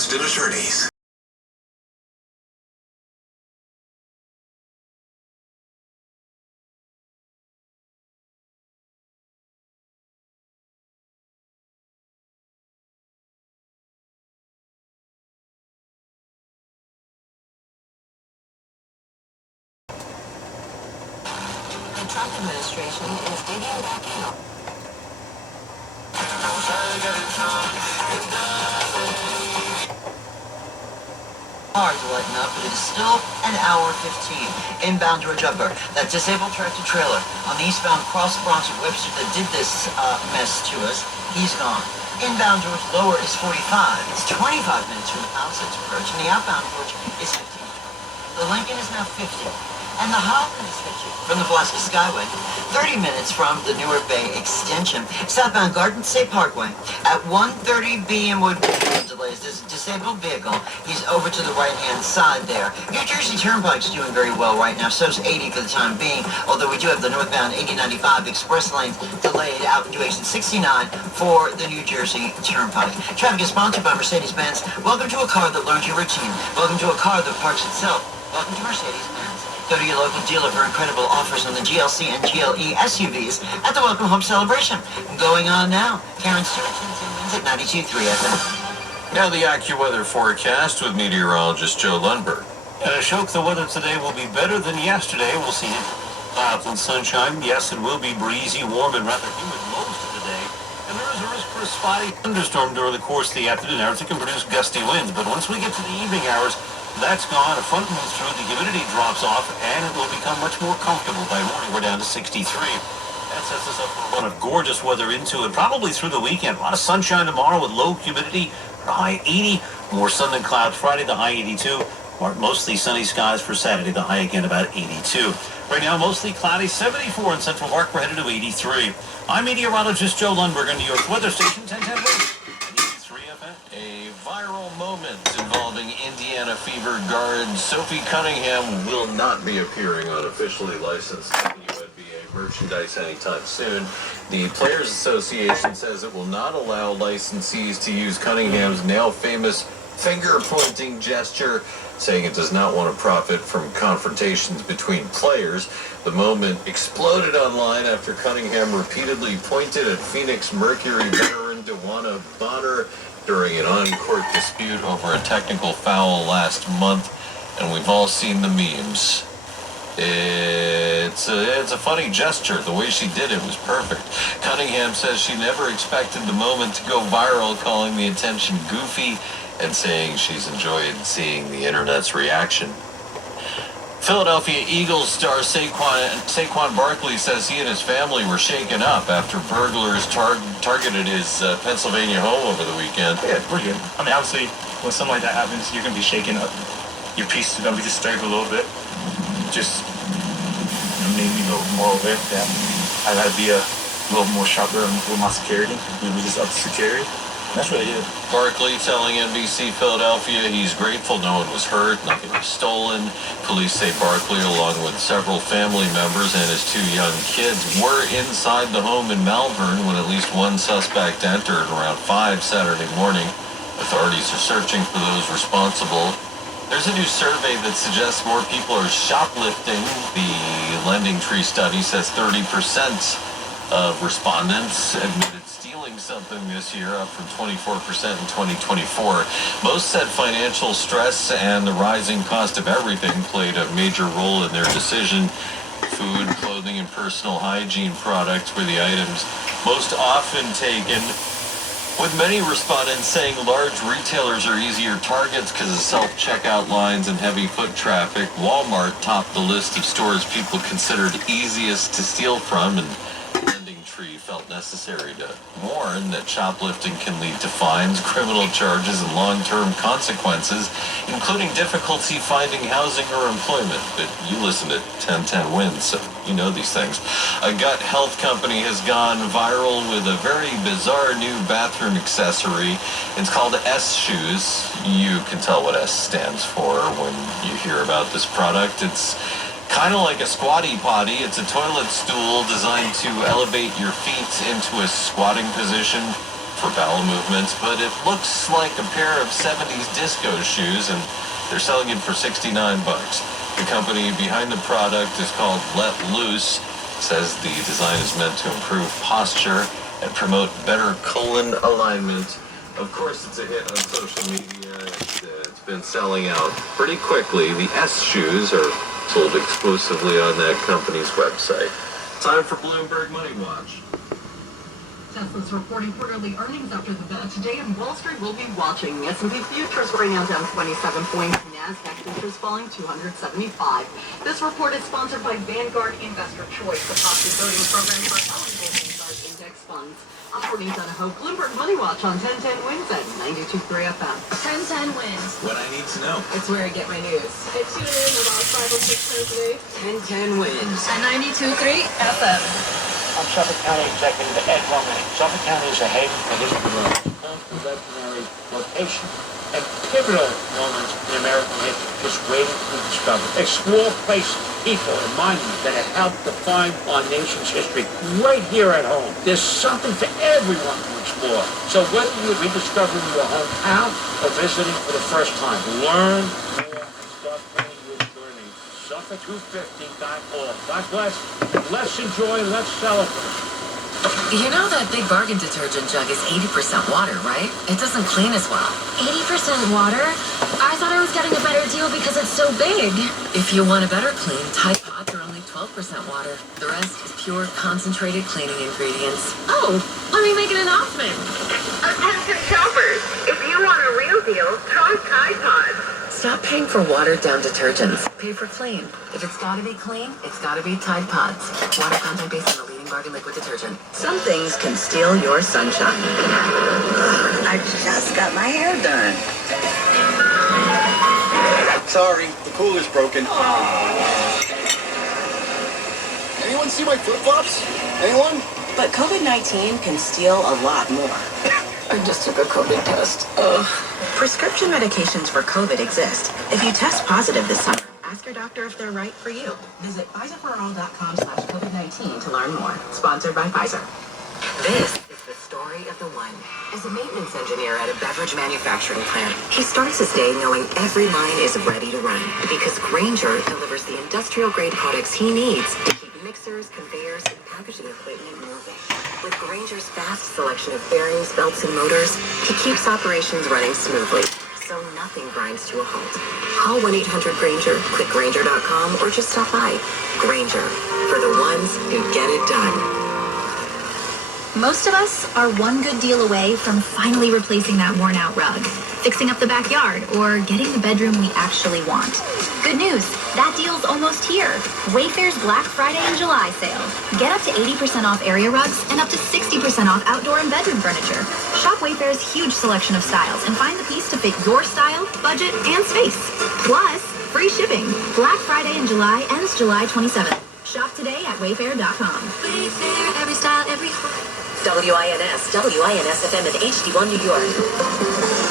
Weston Attorneys. The Trump administration is digging back in. Hard to lighten up, but it is still an hour 15. Inbound to a jumper. That disabled tractor trailer on the eastbound cross Bronx at Webster that did this mess to us, he's gone. Inbound George lower is 45. It's 25 minutes from the outside approach, and the outbound George is 15. The Lincoln is now 50. And the Holland is 50 from the Pulaski Skyway. 30 minutes from the Newark Bay Extension. Southbound Garden State Parkway. At 1:30 p.m. would be delays. There's a disabled vehicle. He's over to the right-hand side there. New Jersey Turnpike's doing very well right now. So's 80 for the time being. Although we do have the northbound 8095 express lanes delayed out into exit 69 for the New Jersey Turnpike. Traffic is sponsored by Mercedes-Benz. Welcome to a car that learns your routine. Welcome to a car that parks itself. Welcome to Mercedes-Benz. Go to your local dealer for incredible offers on the GLC and GLE SUVs at the Welcome Home Celebration. Going on now. Karen Stewart, 10 wins at 92.3 FM. Now the AccuWeather forecast with meteorologist Joe Lundberg. Ashok, the weather today will be better than yesterday. We'll see clouds and sunshine. Yes, it will be breezy, warm, and rather humid most of the day. And there is a risk for a spotty thunderstorm during the course of the afternoon hours that can produce gusty winds. But once we get to the evening hours, that's gone. A front moves through, the humidity drops off, and it will become much more comfortable. By morning, we're down to 63. That sets us up for a run of gorgeous weather into it, probably through the weekend. A lot of sunshine tomorrow with low humidity, the high 80. More sun than clouds Friday, the high 82. Mostly sunny skies for Saturday, the high again about 82. Right now, mostly cloudy, 74 in Central Park. We're headed to 83. I'm meteorologist Joe Lundberg on New York's weather station, 1010 West. A viral moment involving Indiana Fever guard Sophie Cunningham will not be appearing on officially licensed WNBA merchandise anytime soon. The Players Association says it will not allow licensees to use Cunningham's now famous finger-pointing gesture, saying it does not want to profit from confrontations between players. The moment exploded online after Cunningham repeatedly pointed at Phoenix Mercury veteran DeWanna Bonner during an on-court dispute over a technical foul last month, and we've all seen the memes. It's a funny gesture. The way she did it was perfect. Cunningham says she never expected the moment to go viral, calling the attention goofy and saying she's enjoyed seeing the internet's reaction. Philadelphia Eagles star Saquon Barkley says he and his family were shaken up after burglars targeted his Pennsylvania home over the weekend. Yeah, we're good. I mean, obviously, when something like that happens, you're going to be shaken up. Your peace is going to be disturbed a little bit. Just made me a little more aware that I got to be a little more sharper with my security. We just up to security. That's really it. Barkley telling NBC Philadelphia he's grateful no one was hurt, nothing was stolen. Police say Barkley, along with several family members and his 2 young kids, were inside the home in Malvern when at least one suspect entered around 5 Saturday morning. Authorities are searching for those responsible. There's a new survey that suggests more people are shoplifting. The Lending Tree study says 30% of respondents admitted stealing something this year, up from 24% in 2024. Most said financial stress and the rising cost of everything played a major role in their decision. Food, clothing, and personal hygiene products were the items most often taken, with many respondents saying large retailers are easier targets because of self-checkout lines and heavy foot traffic. Walmart topped the list of stores people considered easiest to steal from, and felt necessary to warn that shoplifting can lead to fines, criminal charges, and long-term consequences, including difficulty finding housing or employment. But you listen to 1010 Wins, so you know these things. A gut health company has gone viral with a very bizarre new bathroom accessory. It's called S Shoes. You can tell what S stands for when you hear about this product. It's kind of like a squatty potty. It's a toilet stool designed to elevate your feet into a squatting position for bowel movements, but it looks like a pair of 70s disco shoes, and they're selling it for $69. The company behind the product is called Let Loose. It says the design is meant to improve posture and promote better colon alignment. Of course, it's a hit on social media. It's been selling out pretty quickly. The S shoes are sold exclusively on that company's website. Time for Bloomberg Money Watch. Tesla's reporting quarterly earnings after the bell today, and Wall Street will be watching. S&P futures right now down 27 points. NASDAQ futures falling 275. This report is sponsored by Vanguard Investor Choice, the top-tier voting program for eligible Vanguard index funds. I'm Courtney Donahoe, Bloomberg Money Watch on 1010 Wins at 92.3 FM. 1010 Wins. What I need to know. It's where I get my news. I tune in about 5 or 6 times a day. 1010 Wins. At 92.3 FM. I'm Suffolk County Executive Ed Roman. Suffolk County is a haven for history, home to legendary location, and pivotal moments in American history just waiting to be discovered. Explore places, people, and monuments that have helped define our nation's history right here at home. There's something for everyone to explore. So whether you're rediscovering your hometown or visiting for the first time, learn more and start planning your journey. Suffolk250.org. God bless. Let's enjoy, let's celebrate. You know that big bargain detergent jug is 80% water, right? It doesn't clean as well. 80% water? I thought I was getting a better deal because it's so big. If you want a better clean, Tide Pods are only 12% water. The rest is pure, concentrated cleaning ingredients. Oh, let me make an announcement. Attention shoppers, if you want a real deal, try Tide Pods. Stop paying for watered-down detergents. Pay for clean. If it's gotta be clean, it's gotta be Tide Pods. Water content based on the leading bargain liquid detergent. Some things can steal your sunshine. I just got my hair done. Sorry, the cooler's broken. Anyone see my flip-flops? Anyone? But COVID-19 can steal a lot more. I just took a COVID test. Ugh. Prescription medications for COVID exist. If you test positive this summer, ask your doctor if they're right for you. Visit PfizerForAll.com/COVID-19 to learn more. Sponsored by Pfizer. This is the story of the one. As a maintenance engineer at a beverage manufacturing plant, he starts his day knowing every line is ready to run. Because Grainger delivers the industrial-grade products he needs to keep mixers, conveyors, and packaging equipment moving. With Grainger's vast selection of bearings, belts, and motors, he keeps operations running smoothly, so nothing grinds to a halt. Call 1-800-GRAINGER, click Grainger.com, or just stop by. Grainger, for the ones who get it done. Most of us are one good deal away from finally replacing that worn-out rug, fixing up the backyard, or getting the bedroom we actually want. Good news, that deal's almost here. Wayfair's Black Friday and July sale. Get up to 80% off area rugs and up to 60% off outdoor and bedroom furniture. Shop Wayfair's huge selection of styles and find the piece to fit your style, budget, and space. Plus, free shipping. Black Friday in July ends July 27th. Shop today at wayfair.com. Wayfair, every style, every... WINS FM in HD1 New York.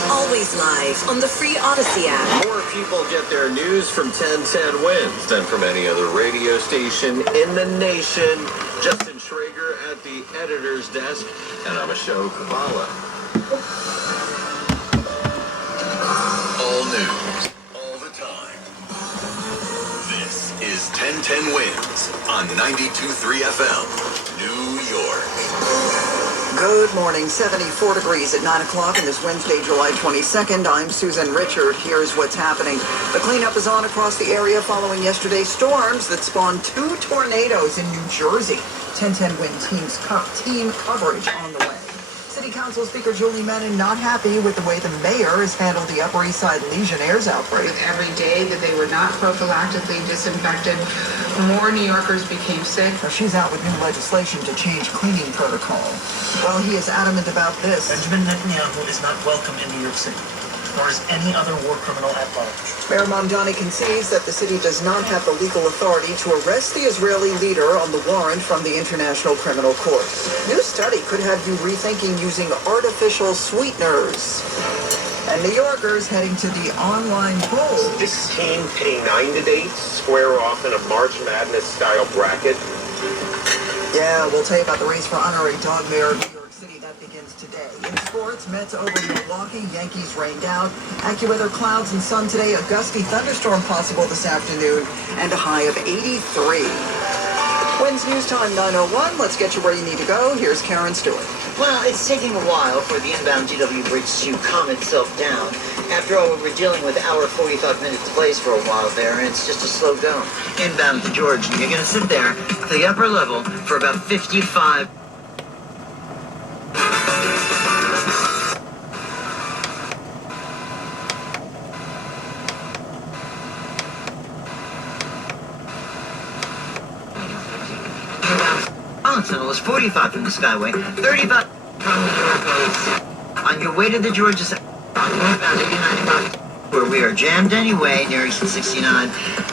Always live on the free Odyssey app. More people get their news from 1010 Wins than from any other radio station in the nation. Justin Schrager at the editor's desk, and I'm Ashok Kavala. All news, all the time. This is 1010 Wins on 92.3 FM, New York. Good morning, 74 degrees at 9 o'clock on this Wednesday, July 22nd. I'm Susan Richard. Here's what's happening. The cleanup is on across the area following yesterday's storms that spawned 2 tornadoes in New Jersey. 1010 Win team coverage on the way. City Council Speaker Julie Menin not happy with the way the mayor has handled the Upper East Side Legionnaires outbreak. With every day that they were not prophylactically disinfected, more New Yorkers became sick. Now she's out with new legislation to change cleaning protocol. Well, he is adamant about this. Benjamin Netanyahu is not welcome in New York City, nor is any other war criminal at large. Mayor Mamdani concedes that the city does not have the legal authority to arrest the Israeli leader on the warrant from the International Criminal Court. New study could have you rethinking using artificial sweeteners. And New Yorkers heading to the online polls. 16 pay 9 to date, square off in a March Madness style bracket. Yeah, we'll tell you about the race for honorary dog mayor of New York City. That begins today. sports. Mets over Milwaukee. Yankees rained out. AccuWeather clouds and sun today. A gusty thunderstorm possible this afternoon. And a high of 83. Wins News Time 9:01. Let's get you where you need to go. Here's Karen Stewart. Well, it's taking a while for the inbound GW bridge to calm itself down. After all, we were dealing with our 45-minute delays for a while there, and it's just a slow go. Inbound to George, and you're going to sit there at the upper level for about 55. Tunnel is 45 from the Skyway, 35 from the York. On your way to the Georgia side, northbound 85, where we are jammed anyway near exit 69.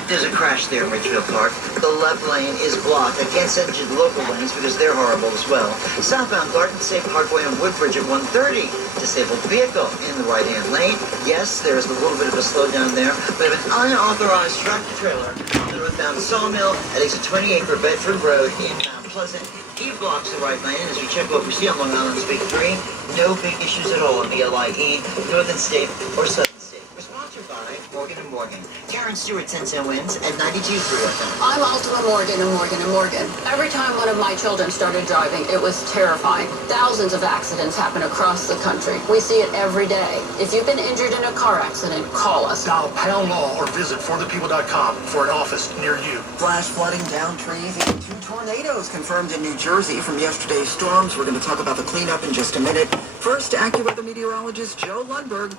There's a crash there in Richfield Park. The left lane is blocked. I can't send you the local lanes because they're horrible as well. Southbound Garden State Parkway on Woodbridge at 130. Disabled vehicle in the right-hand lane. Yes, there is a little bit of a slowdown there. We have an unauthorized tractor trailer on the northbound Sawmill at exit 28 for Bedford Road inbound Pleasant. He blocks the right lane as we check what we see on Long Island's Big 3. No big issues at all on the LIE, Northern State, or Southern State. We're sponsored by Morgan & Morgan. Karen Stewart, 10 wins at 92.3 FM. I'm Ultima Morgan & Morgan & Morgan. Every time one of my children started driving, it was terrifying. Thousands of accidents happen across the country. We see it every day. If you've been injured in a car accident, call us. Dial pound law or visit forthepeople.com for an office near you. Flash flooding, down trees, and 2 tornadoes confirmed in New Jersey from yesterday's storms. We're going to talk about the cleanup in just a minute. First, AccuWeather meteorologist Joe Lundberg.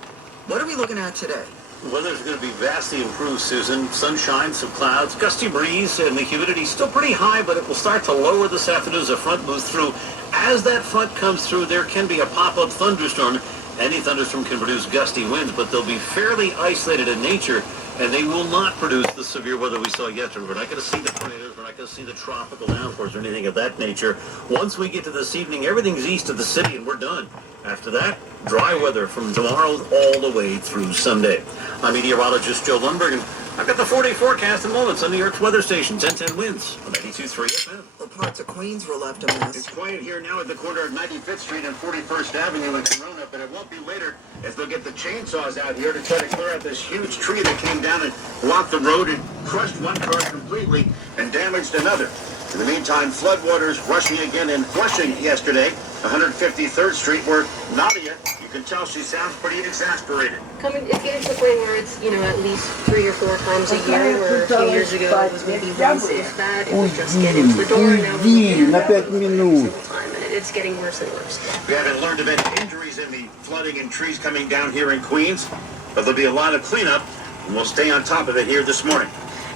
What are we looking at today? The weather's going to be vastly improved, Susan. Sunshine, some clouds, gusty breeze, and the humidity still pretty high, but it will start to lower this afternoon as the front moves through. As that front comes through, there can be a pop-up thunderstorm. Any thunderstorm can produce gusty winds, but they'll be fairly isolated in nature, and they will not produce the severe weather we saw yesterday. We're not going to see the tornadoes, we're not going to see the tropical downpours or anything of that nature. Once we get to this evening, everything's east of the city, and we're done. After that, dry weather from tomorrow all the way through Sunday. I'm meteorologist Joe Lundberg, and I've got the 4-day forecast in moments on New York's weather station. 10 wins on 92.3 FM. Well, parts of Queens were left a mess. It's quiet here now at the corner of 95th Street and 41st Avenue in Corona, but it won't be later as they'll get the chainsaws out here to try to clear out this huge tree that came down and blocked the road and crushed one car completely and damaged another. In the meantime, floodwaters rushing again in Flushing yesterday, 153rd Street, where Nadia, you can tell she sounds pretty exasperated. It's getting to the point where it's, at least 3 or 4 times a year, where a few years ago it was maybe once, if that. It would just get into the door, and now it's getting worse and worse. We haven't learned of any injuries in the flooding and trees coming down here in Queens, but there'll be a lot of cleanup, and we'll stay on top of it here this morning.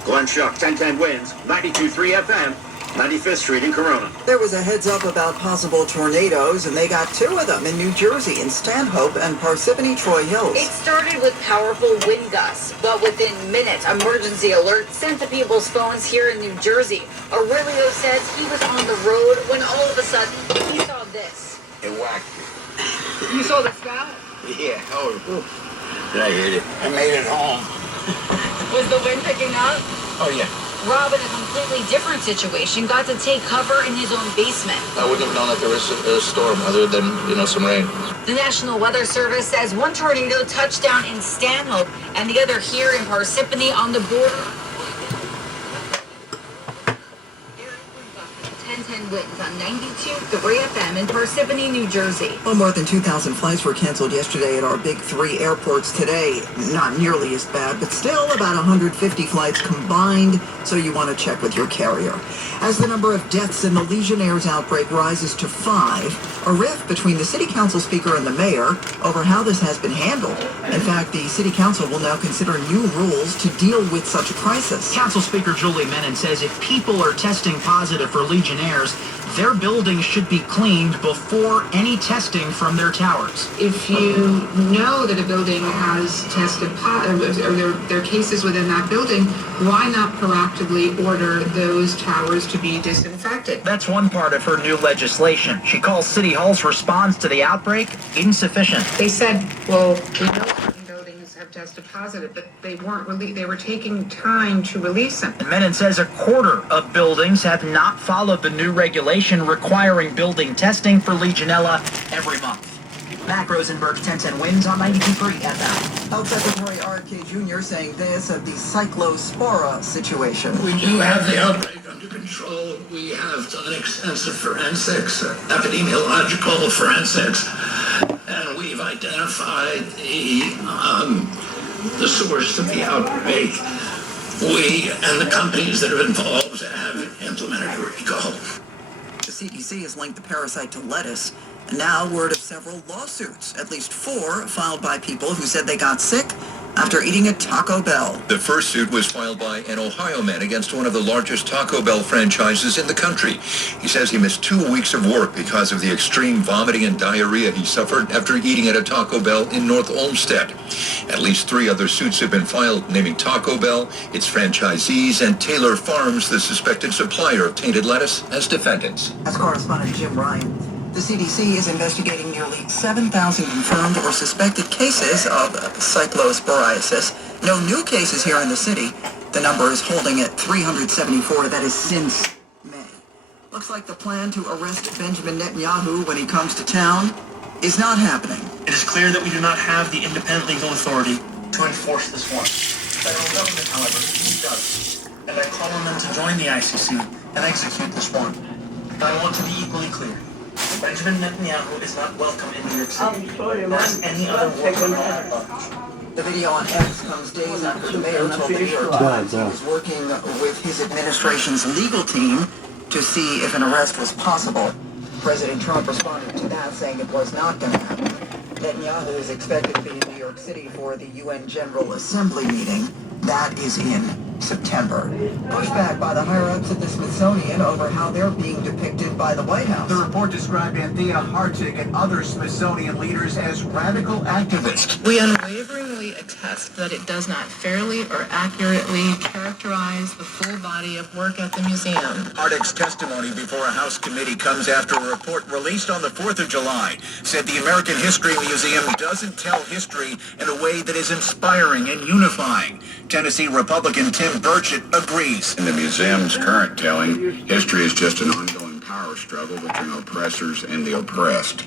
Glenn Schuck, 10 wins, 92.3 FM. 95th Street in Corona. There was a heads up about possible tornadoes, and they got 2 of them in New Jersey, in Stanhope and Parsippany Troy Hills. It started with powerful wind gusts, but within minutes, emergency alert sent to people's phones here in New Jersey. Aurelio says he was on the road when all of a sudden he saw this. It whacked me. You saw the sky? Yeah. Oh, I heard it. I made it home. Was the wind picking up? Oh, yeah. Rob, in a completely different situation, got to take cover in his own basement. I wouldn't have known that there was a storm other than, some rain. The National Weather Service says one tornado touched down in Stanhope and the other here in Parsippany on the border. 10 wins on 92.3 FM in Parsippany, New Jersey. Well, more than 2,000 flights were canceled yesterday at our big 3 airports today. Not nearly as bad, but still about 150 flights combined, so you want to check with your carrier. As the number of deaths in the Legionnaires outbreak rises to 5, a rift between the city council speaker and the mayor over how this has been handled. In fact, the city council will now consider new rules to deal with such a crisis. Council Speaker Julie Menon says if people are testing positive for Legionnaires, their buildings should be cleaned before any testing from their towers. If you know that a building has tested positive, or there are cases within that building, why not proactively order those towers to be disinfected? That's one part of her new legislation. She calls City Hall's response to the outbreak insufficient. They said, well, we know certain buildings have tested positive, but they weren't they were taking time to release them. And Menon says a quarter of buildings have not followed the new regulation requiring building testing for Legionella every month. Mac Rosenberg, 1010 wins on 92.3 FM. Health Secretary R.K. Jr. saying this of the cyclospora situation. We do have the outbreak under control. We have done extensive forensics, epidemiological forensics, and we've identified the source of the outbreak. We and the companies that are involved have implemented a recall. The CDC has linked the parasite to lettuce, and now word of several lawsuits, at least 4 filed by people who said they got sick after eating at Taco Bell. The first suit was filed by an Ohio man against one of the largest Taco Bell franchises in the country. He says he missed 2 weeks of work because of the extreme vomiting and diarrhea he suffered after eating at a Taco Bell in North Olmsted. At least 3 other suits have been filed, naming Taco Bell, its franchisees, and Taylor Farms, the suspected supplier of tainted lettuce, as defendants. That's correspondent Jim Ryan. The CDC is investigating nearly 7,000 confirmed or suspected cases of cyclosporiasis. No new cases here in the city. The number is holding at 374. That is since May. Looks like the plan to arrest Benjamin Netanyahu when he comes to town is not happening. It is clear that we do not have the independent legal authority to enforce this warrant. The federal government, however, does. And I call on them to join the ICC and execute this warrant. I want to be equally clear. Benjamin Netanyahu is not welcome in New York City, as any other war criminal at large. The video on X comes days after the mayor told the New York Times he was working with his administration's legal team to see if an arrest was possible. President Trump responded to that, saying it was not going to happen. Netanyahu is expected to be in New York City for the UN General Assembly meeting. That is in September. Pushback by the higher-ups at the Smithsonian over how they're being depicted by the White House. The report described Anthea Hartig and other Smithsonian leaders as radical activists. We unwaveringly attest that it does not fairly or accurately characterize the full body of work at the museum. Hartig's testimony before a House committee comes after a report released on the 4th of July said the American History Museum doesn't tell history in a way that is inspiring and unifying. Tennessee Republican Tim Burchett agrees. In the museum's current telling, history is just an ongoing power struggle between oppressors and the oppressed.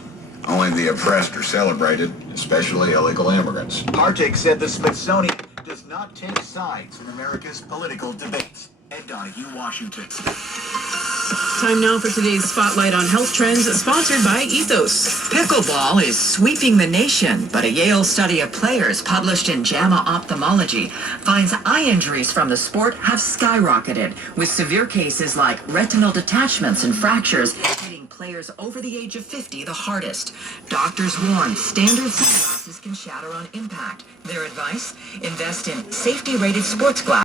Only the oppressed are celebrated, especially illegal immigrants. Hartig said the Smithsonian does not take sides in America's political debates. Ed Donahue, Washington. Time now for today's Spotlight on Health Trends, sponsored by Ethos. Pickleball is sweeping the nation, but a Yale study of players published in JAMA Ophthalmology finds eye injuries from the sport have skyrocketed, with severe cases like retinal detachments and fractures hitting players over the age of 50 the hardest. Doctors warn standard sunglasses can shatter on impact. Their advice? Invest in safety-rated sports glasses.